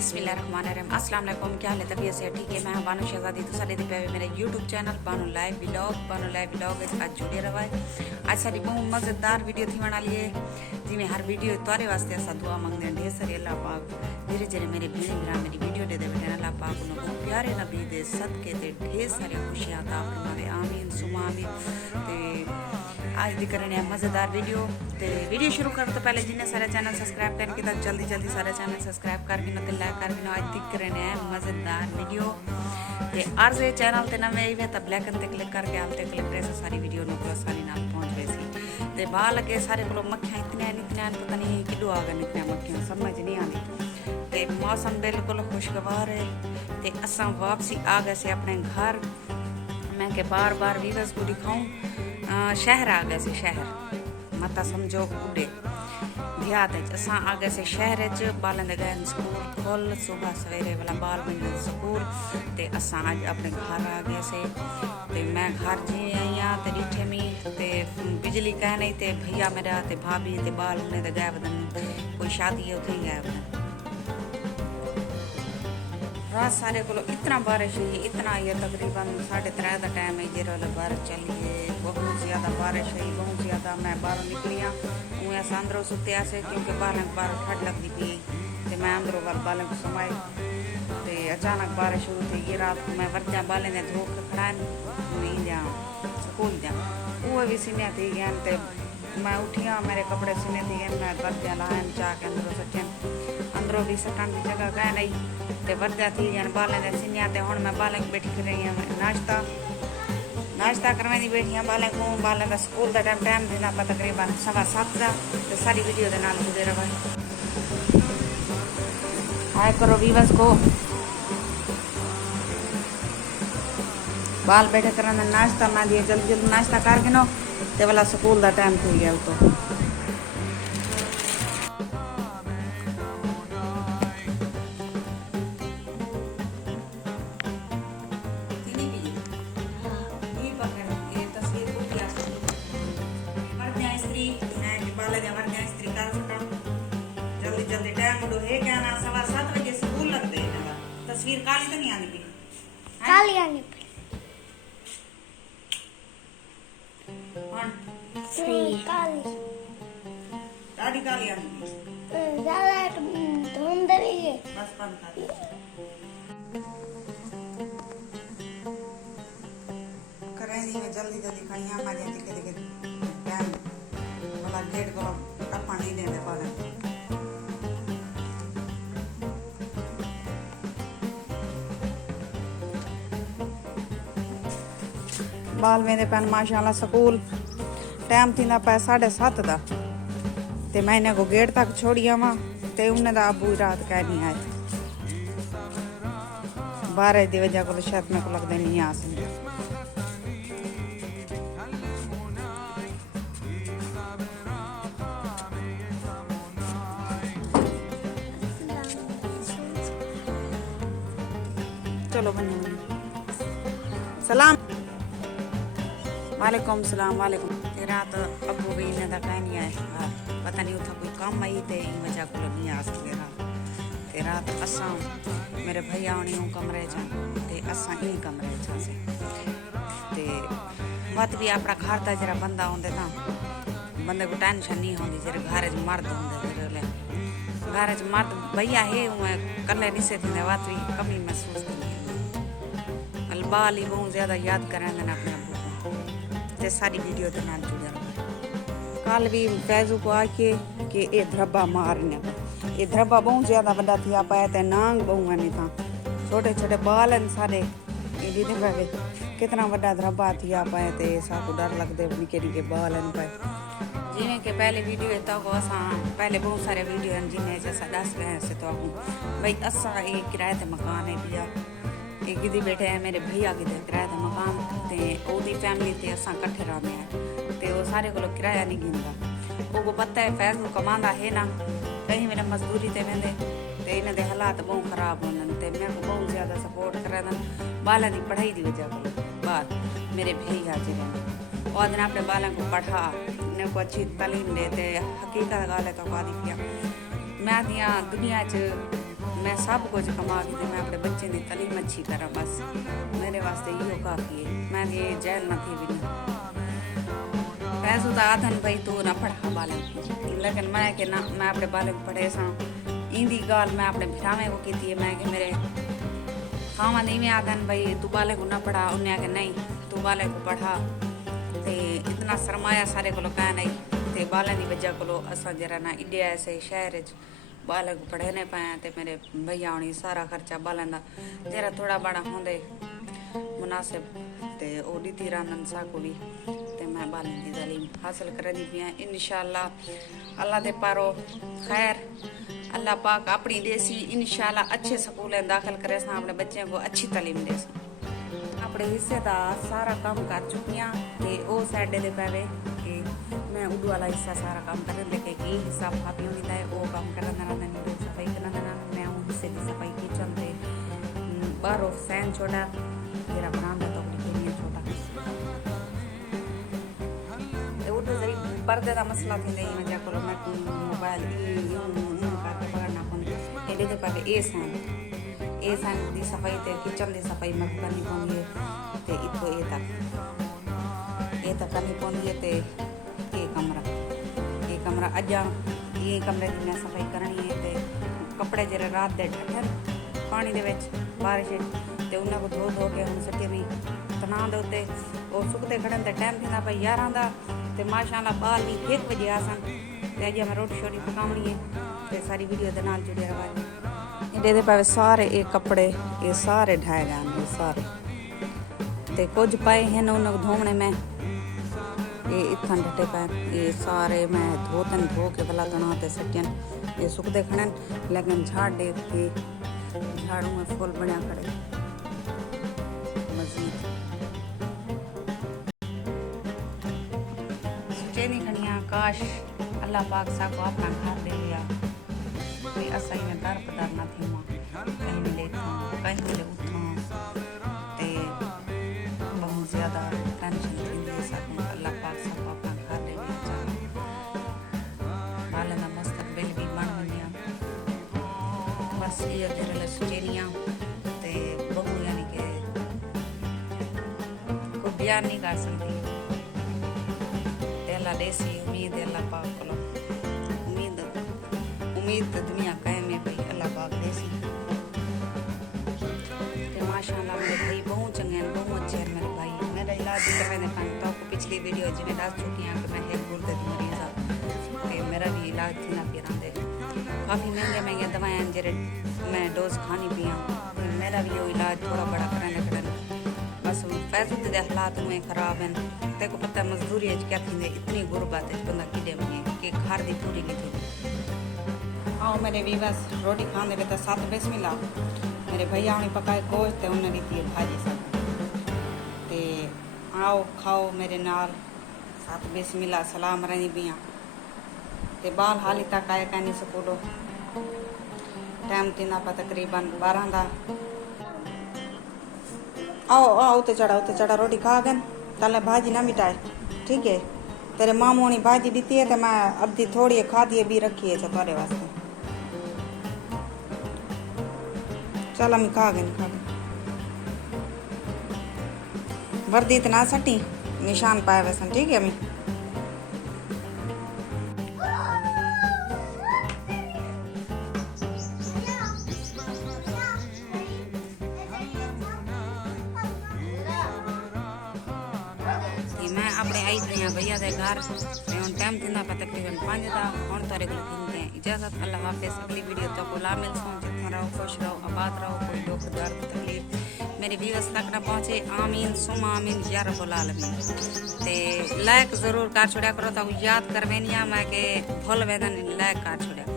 बिस्मिल्लाहिर्रहमानिर्रहीम। अस्सलाम वालेकुम। क्या हाल है? तबीयत से ठीक है? मैं बानो शहजादी तो सारे पे मेरे YouTube channel Bano live vlog आज जुड़े रहा है। आज सारी बहुत मज़ेदार वीडियो थी बना लिए जिमें हर वीडियो तारे वास्ते ऐसा दुआ मंगते हैं ढेर सारी अल्लाह पाक धीरे धीरे मेरे भीड़ भरा मेरी वीडियो दे दे अल्लाह पाक उन्होंने प्यारे नबी दे सदके ते ढेर सारी खुशियां अता फरमावे आमीन सुमा आमीन। आज दी करने मज़ेदार वीडियो शुरू कर तो पहले जिन्हें सारे चैनल सब्सक्राइब करके तक जल्दी सारे चैनल सब्सक्राइब करके ना लाइक करके ना आज दी करने मज़ेदार वीडियो ते अर्ज चैनल ते नवे ही तब ब्लैकन ते क्लिक करके आलते क्लिक करे सारी वीडियो नो आसानी नाल पहुंच वैसी ते बाल लगे सारे को मक्खियां इतने पता नहीं किलो आ गए इतने मक्खियां समझ नहीं आती ते मौसम बिल्कुल खुशगवार है ते असां वापसी आ गए से अपने घर। मैं के बार वीवर्स को दिखाऊं शहर आ गए से शहर मता समझो बुढ़े देहात असां आ गए से शहर बालन दे गए स्कूल खोल सुबह सवेरे वाला बाल बन स्कूल ते असां आज अपने घर आ गए से ते मैं घर जी आई हाँ ते डिठे में ते बिजली कह नहीं ते भैया मेरा ते भाभी ते बाल ने ते गए बदन कोई शादी है उठे गए बदन रात सारे को इतना बारिश हुई इतना ये तकरीबन 3:30 का टाइम है जे बारिश चली है बहुत ज़्यादा बारिश हुई बहुत ज़्यादा। मैं बाहर निकली हाँ हूँ ऐसा अंदरों सुत्या से क्योंकि बालों को बाहर ठंड लगती पी तो मैं अंदरों बालों को समाई तो अचानक बारिश शुरू थी ये रात को मैं वर्जा बालें ने धो के खड़ाए जा स्कूल जा वो भी सीने थी गए तो मैं उठी हाँ मेरे कपड़े सीने थी गए मैं वर्जा लाइन चाह के अंदरों सटन अंदरों भी सटन की जगह गए नहीं ते वर्जा थी जान बालें दे सीनिया ते हुण मैं बालें बैठी कर रही हूँ नाश्ता करवाई बैठी हाँ बालें का स्कूल का टाइम देना पा तकरीबन 7:15 का तो सारी वीडियो के नाल जुड़े रहो। हाय करो वीवर्स को बाल बैठे कर नाश्ता मैं दिए जल्दी नाश्ता करके नो ते वाला स्कूल का टाइम थी गया तो जल्दी टाइम उड़ो है क्या ना 7:15 बजे स्कूल लगते हैं तस्वीर काली तो नहीं आनी काली आनी सही काली दादी काली आनी ज़्यादा धुंध रही है बस बंद कर करें दी में जल्दी खाइयां हमारे दिखे टाइम वाला गेट को टप्पा नहीं देने पाले बाल मेरे पैन माशाल्लाह स्कूल टाइम थी पे 7:30 का ते मैं इन्हें को गेट तक छोड़िया वहाँ ते उन्हें दा अबू रात कह नहीं आए 12 की वजह को शायद मेरे को लगता नहीं आ सकते। चलो बने सलाम वालेकुम सलाम वालेकुम रात अबू भी इन्हें कह नहीं आए पता नहीं उठा कोई काम आई तो इन वजह को नहीं आ सकते रात असा मेरे भैया आने कमरे च असा इन कमरे से मत भी अपना घर का जरा बंदा आते ना बंदे को टेंशन नहीं होती जरा घर च मर्द होंगे घर च मर्द भैया है कले नहीं से बात भी कमी महसूस करनी बाल ही बहुत ज़्यादा याद करें अपने अबू को सारी वीडियो के नाल जुड़ा कल भी फैजू को आके कि ये धब्बा मारने ये धब्बा बहुत ज़्यादा बड़ा थी पाया तो नांग बहु नहीं था छोटे छोटे बाल हैं सारे ये पे कितना बड़ा धब्बा थी पाए तो साको डर लगते निके निके बाल हैं पाए जिमें कि पहले वीडियो तो असा पहले बहुत सारे वीडियो हैं जिन्हें जैसा दस गए से तो भाई असा ये किराए थे मकान है भैया एक गिदी बैठे हैं मेरे भैया की किराए का मकान ते ओदी फैमिली ते असा कट्ठे रहने हैं ते वो सारे को किराया नहीं गिनता वो पता है फैज कमांदा है ना कहीं मेरा मजदूरी ते वेंदे ते इन्हें दे हालात बहुत खराब होने ते मेरे को बहुत ज़्यादा सपोर्ट करे बालों की पढ़ाई की वजह को बात मेरे भैया जी ने और दिन अपने बालों को पढ़ा इन्हें को अच्छी तालीम दे ते हकीकत गाल है तो आदि किया मैं दियाँ दुनिया च मैं सब कुछ कमा के मैं अपने बच्चे की तलीम अच्छी करा, बस मेरे वास्ते यो काफ़ी है। मैं ये जेल न थी भी नहीं पैसों तो आधन भाई तू ना पढ़ा बाले, लेकिन मैं कि ना मैं अपने बाले को पढ़े सा इंदी गाल मैं अपने भिरावे को की थी। मैं कि मेरे खावा नहीं में आधन भाई तू बाले को ना पढ़ा, उन्हें आके नहीं तू बाले को पढ़ा। ते इतना सरमाया सारे को कह नहीं ते बाले की वजह को असा जरा ना इंडिया ऐसे शहर बाले को पढ़े नहीं पाया। ते मेरे भैया होनी सारा खर्चा बालन का जरा थोड़ा बड़ा होंदे मुनासिब ते ओ दी रानन सा को भी ते मैं बालन की तालीम हासिल करनी पी। इंशाअल्लाह अल्लाह दे पारो खैर अल्लाह पाक अपनी देसी इंशाअल्लाह अच्छे स्कूल दाखिल करे सा, अपने बच्चों को अच्छी तालीम दे सा। अपने हिस्से का सारा काम कर चुकी हाँ ते ओ साइडे दे पैवे कि मैं उडू वाला हिस्सा सारा काम कर लेके की हिस्सा भाभी होनी दा वो काम करना रहना नहीं सफाई करना रहना। मैं उस हिस्से की सफाई किचन ते बाहरों फैन छोटा मेरा बरामदा तो नहीं छोटा उधर जरी पर्दे का मसला थी नहीं वजह को मैं मोबाइल करके पकड़ना पौंदी एडे दे पावे ए सन दी सफाई ते किचन दी सफाई मैं करनी पौंदी है ते इतो ए तक करनी पौंदी है ते ये कमरा अजा ये कमरे की मैं सफाई करनी है ते कपड़े जरा रात दे ठंडे पानी दे विच बारिश ते उन्हां को धो के हुण सट्टी भी तना दे उत्ते वो सुकते खड़न ते टाइम थींदा भाई 11 दा ते माशाअल्लाह बाल भी 1 बजे आसन ते अज मैं रोटी शोटी पकावनी है ते सारी वीडियो दे नाल जुड़े रहो। इहदे पावे सारे ये कपड़े ये सारे ढाए गए सारे ते कुछ पाए हैं उन्हें धोने में ये इतना डटे पाए ये सारे मैं धो के भला तना ते सटियन ये सुकते खड़न लेकिन झाड़ दे के झाड़ू में फूल बनया खड़े मजीद नहीं खड़िया। काश अल्लाह पाक सा को अपना घर दे लिया कोई असा ही में दर पदार ना थी माँ कहीं मिले कहीं मिले उठा ते बहुत ज़्यादा टेंशन थी सब अल्लाह पाक सा को अपना घर दे लिया बाले ना मुस्तकबिल भी बन गया बस ये तेरे लस्चेरियाँ ते बहु यानी के कोई बयान नहीं कर सकती। देसी उम्मीद है अल्लाह पाक को उम्मीद तो दुनिया कायम है भाई अल्लाह पाक देसी ते माशाअल्लाह मेरे भाई बहुत चंगे हैं बहुत अच्छे हैं मेरे भाई। मेरा इलाज करवाने पाए तो आपको पिछली वीडियो जिन्हें दस चुकी हैं कि मैं एक गुर्दे की मरीज हाँ ते मेरा भी इलाज थी ना फिर आते काफ़ी महंगे दवाएं जेरे मैं डोज खानी पी मेरा भी वो इलाज थोड़ा बड़ा कराने बस पैसों के हालात में खराब हैं तेको पता मजदूरी क्या थी इतनी गुरबत है बंदा किडे में कि घर दी पूरी की थी। आओ मेरे भी बस रोटी खाने पे तो 7 बिस्मिल्लाह मेरे भैया ने पकाए गोश्त ते उन्हें दी थी भाजी सब ते आओ खाओ मेरे नाल 7 बिस्मिल्लाह सलाम रही बिया ते बाल हाली तक आए कहनी स्कूलों टाइम थी ना तकरीबन 12 का। आओ उते चढ़ा रोटी खा गन तले भाजी ना मिटाए ठीक है। तेरे मामू ने भाजी दी है तो मैं अद्धी थोड़ी खा दी भी रखी है तुम्हारे वास्ते चल हम खा गए वर्दी इतना सटी निशान पाए वैसन ठीक है अमी मैं अपने आई थी भैया के घर टाइम थी तकरीबन 5 का हम तारे को हैं इजाज़त अल्लाह हाफिज़। अगली वीडियो तो ला मिल जितना रहो खुश रहो आबाद रहो कोई दुख दर्द तकलीफ मेरे व्यूअर्स तक ना पहुँचे आमीन सुम आमीन या रब्बुल आलमीन ते लाइक ज़रूर कर छोड़ा करो तो याद करवेनिया मैं के भूल वेदन लाइक कर छोड़ा।